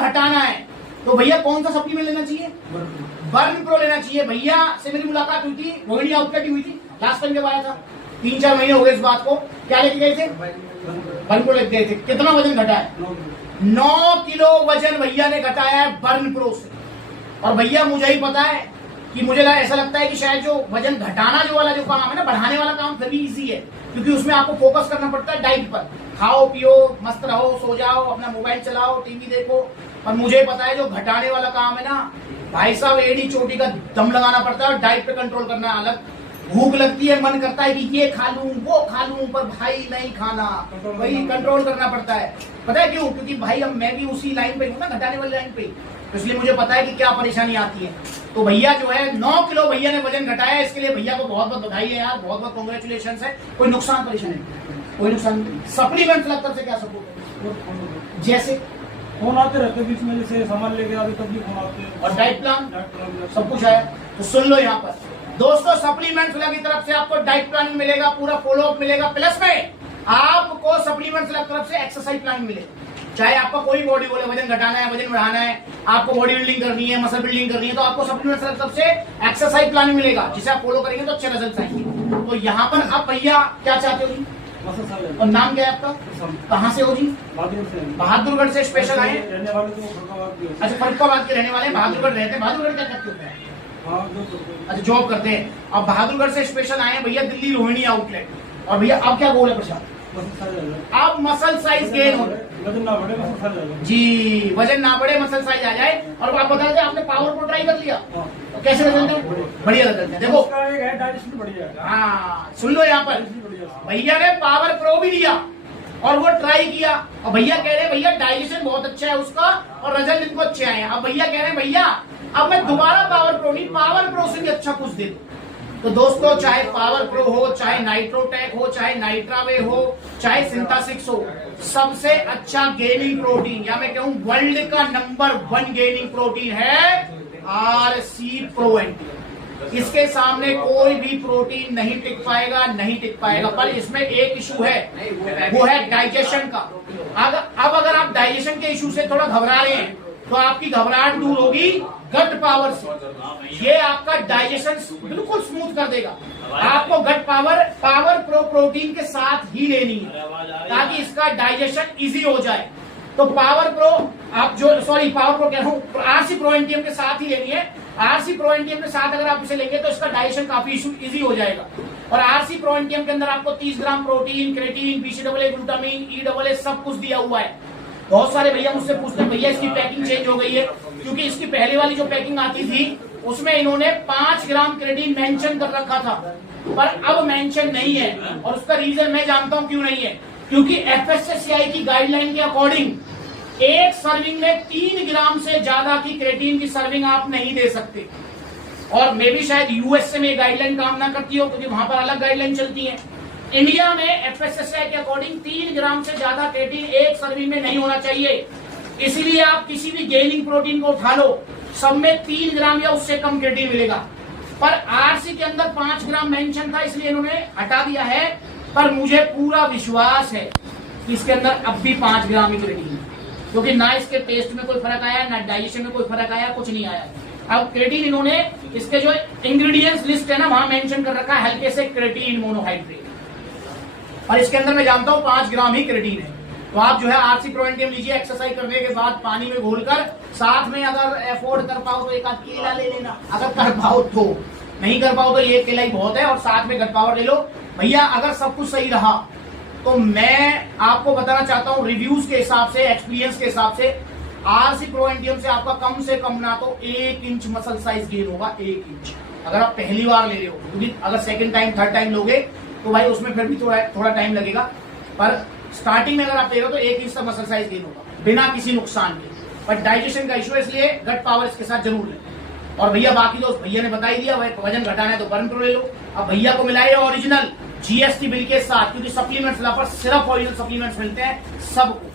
घटाना है तो भैया कौन सा सप्लीमेंट लेना चाहिए? बर्न प्रो लेना चाहिए। भैया से मेरी मुलाकात हुई थी, रोहिणी आउटलेट हुई थी, लास्ट टाइम जब आया था, 3-4 महीने हो गए इस बात को। क्या लेके गए थे? बर्न प्रो लेके गए थे। कितना वजन घटा है? 9 किलो वजन भैया ने घटाया है बर्न प्रो से। और भैया मुझे ही पता है कि मुझे ऐसा लगता है कि शायद जो वजन घटाना जो वाला जो काम है ना, बढ़ाने वाला काम फिर भी इजी है, क्योंकि उसमें आपको फोकस करना पड़ता है डाइट पर। खाओ पियो, मस्त रहो, सो जाओ, अपना मोबाइल चलाओ, टीवी देखो। और मुझे पता है जो घटाने वाला काम है ना भाई साहब, एड़ी चोटी का दम लगाना पड़ता है और डाइट पे कंट्रोल करना अलग। भूख लगती है, मन करता है कि ये खा लूं वो खा लूं, पर भाई नहीं खाना, वही कंट्रोल करना पड़ता है। पता है क्यों? क्योंकि भाई अब मैं भी उसी लाइन पे हूँ ना, घटाने वाली लाइन पे, तो इसलिए मुझे पता है कि क्या परेशानी आती है। तो भैया जो है 9 किलो भैया ने वजन घटाया, इसके लिए भैया को बहुत बहुत बधाई है यार, बहुत बहुत कॉन्ग्रेचुलेशन है। कोई नुकसान परेशानी? कोई नुकसान नहीं। सप्लीमेंट तरफ से क्या सपोर्ट है? जैसे फोन आते रहते बीच में, जैसे सामान लेके आते तब भी फोन आते हैं, और डाइट प्लान सब कुछ है। तो सुन लो यहाँ पर दोस्तों, सप्लीमेंट्स की तरफ से आपको डाइट प्लान मिलेगा, पूरा फॉलोअप मिलेगा, प्लस में आपको सप्लीमेंट्स की तरफ से एक्सरसाइज प्लान मिलेगा। चाहे आपका कोई बॉडी बोले, वजन घटाना है, वजन बढ़ाना है, आपको बॉडी बिल्डिंग करनी है, मसल बिल्डिंग करनी है, तो आपको सप्लीमेंट्स की तरफ से एक्सरसाइज प्लान मिलेगा, जिसे आप फॉलो करेंगे तो अच्छे रिजल्ट आएंगे। तो यहाँ पर आप भैया क्या चाहते हो जी? और नाम क्या है आपका? कहाँ से हो जी? बहादुरगढ़ से स्पेशल आए? अच्छा, फरुखाबाद के रहने वाले हैं, बहादुरगढ़ रहते हैं। बहादुरगढ़ क्या करते होते हैं? अच्छा, जॉब करते हैं। अब बहादुरगढ़ से स्पेशल आए हैं भैया, दिल्ली रोहिणी आउटलेट। और भैया अब क्या गोल है प्रशांत? अब मसल साइज गेन हो, वजन ना बढ़े मसल साइज आ जाए जी, वजन ना बढ़े मसल साइज आ जाए। और आप बता दें, आपने पावर प्रो ट्राई कर लिया, तो कैसे रिजल्ट है? बढ़िया रिजल्ट है। देखो डाइजेशन बढ़िया, हाँ सुन लो यहाँ पर, भैया ने पावर प्रो भी दिया और वो ट्राई किया, और भैया कह रहे हैं भैया डाइजेशन बहुत अच्छा है उसका और रिजल्ट इनको अच्छे आए हैं। अब भैया कह रहे हैं भैया अब मैं दोबारा पावर प्रो नहीं, पावर प्रो से भी अच्छा कुछ दे दूं। तो दोस्तों, चाहे पावर प्रो हो, चाहे नाइट्रोटेक हो, चाहे नाइट्रावे हो, चाहे सिंथेसिक्स हो, सबसे अच्छा गेनिंग प्रोटीन, या मैं कहूं वर्ल्ड का नंबर 1 गेनिंग प्रोटीन है आरसी प्रो एंटी। इसके सामने कोई भी प्रोटीन नहीं टिक पाएगा, नहीं टिक पाएगा। पर इसमें एक इशू है, वो है डाइजेशन का। अब अगर आप डाइजेशन के इशू से थोड़ा घबरा रहे हैं तो आपकी घबराहट दूर होगी गट पावर से। ये आपका डाइजेशन बिल्कुल स्मूथ कर देगा। आपको गट पावर प्रो प्रोटीन के साथ ही लेनी है ताकि इसका डाइजेशन इजी हो जाए। तो पावर प्रो आप पावर प्रो कह रहा हूं, आरसी प्रो एनटीएम के साथ ही लेनी है। आरसी प्रो एनटीएम के साथ अगर आप इसे लेंगे तो इसका डाइजेशन काफी इजी हो जाएगा। और आरसी प्रो एनटीएम के अंदर आपको 30 gram protein, creatine, BCW, glutamine, EW सब कुछ दिया हुआ है। बहुत सारे भैया मुझसे पूछते हैं भैया इसकी पैकिंग चेंज हो गई है, क्योंकि इसकी पहले वाली जो पैकिंग आती थी उसमें इन्होंने 5 ग्राम क्रेटीन मेंशन कर रखा था, पर अब मेंशन नहीं है। और उसका रीजन मैं जानता हूं क्यों नहीं है, क्योंकि एफएसएससीआई की गाइडलाइन के अकॉर्डिंग एक सर्विंग में 3 ग्राम से ज्यादा की क्रेटीन की सर्विंग आप नहीं दे सकते। और मे भी शायद यूएसए में गाइडलाइन काम ना करती हो, क्योंकि वहां पर अलग गाइडलाइन चलती है। इंडिया में एफएसएसआई के अकॉर्डिंग 3 ग्राम से ज्यादा क्रेटीन एक सर्विंग में नहीं होना चाहिए। इसीलिए आप किसी भी गेनिंग प्रोटीन को उठा लो, सब में 3 ग्राम या उससे कम क्रेटीन मिलेगा। पर आरसी के अंदर 5 ग्राम मेंशन था, इसलिए इन्होंने हटा दिया है। पर मुझे पूरा विश्वास है कि इसके अंदर अब भी 5 ग्राम ही क्रेटीन है, क्योंकि ना इसके टेस्ट में कोई फर्क आया, ना डाइजेशन में कोई फर्क आया, कुछ नहीं आया। अब क्रेटीन इन्होंने इसके जो इंग्रेडिएंट्स लिस्ट है ना, वहां मेंशन कर रखा है हल्के से क्रेटीन मोनोहाइड्रेट, और इसके अंदर मैं जानता हूं 5 ग्राम ही क्रेटीन है। तो आप जो है आरसी प्रो एनटीएम लीजिए, एक्सरसाइज करने के बाद पानी में घोलकर, साथ में अगर अफोर्ड कर पाओ तो एक आध केला ले लेना, अगर कर पाओ तो, नहीं कर पाओ तो ये केला ही बहुत है, और साथ में गट पावर ले लो भैया। अगर सब कुछ सही रहा तो मैं आपको बताना चाहता हूं रिव्यूज के हिसाब से, एक्सपीरियंस के हिसाब से, आरसी प्रो एनटीएम से आपका कम से कम ना तो 1 इंच मसल साइज गेन होगा, 1 इंच, अगर आप पहली बार ले रहे हो। क्योंकि अगर सेकंड टाइम थर्ड टाइम लोगे तो भाई उसमें फिर भी थोड़ा टाइम लगेगा, पर स्टार्टिंग में अगर आप ले रहे हो तो 1 इंच का मसल साइज गेन होगा बिना किसी नुकसान के। पर डाइजेशन का इशू है, इसलिए गट पावर इसके साथ जरूर लें। और भैया बाकी जो भैया ने बता ही दिया, वजन घटाना है तो बर्न प्रो ले लो। अब भैया को मिला है ओरिजिनल जीएसटी बिल के साथ, क्योंकि सप्लीमेंट्स पर सिर्फ ओरिजिनल सप्लीमेंट्स मिलते हैं सबको।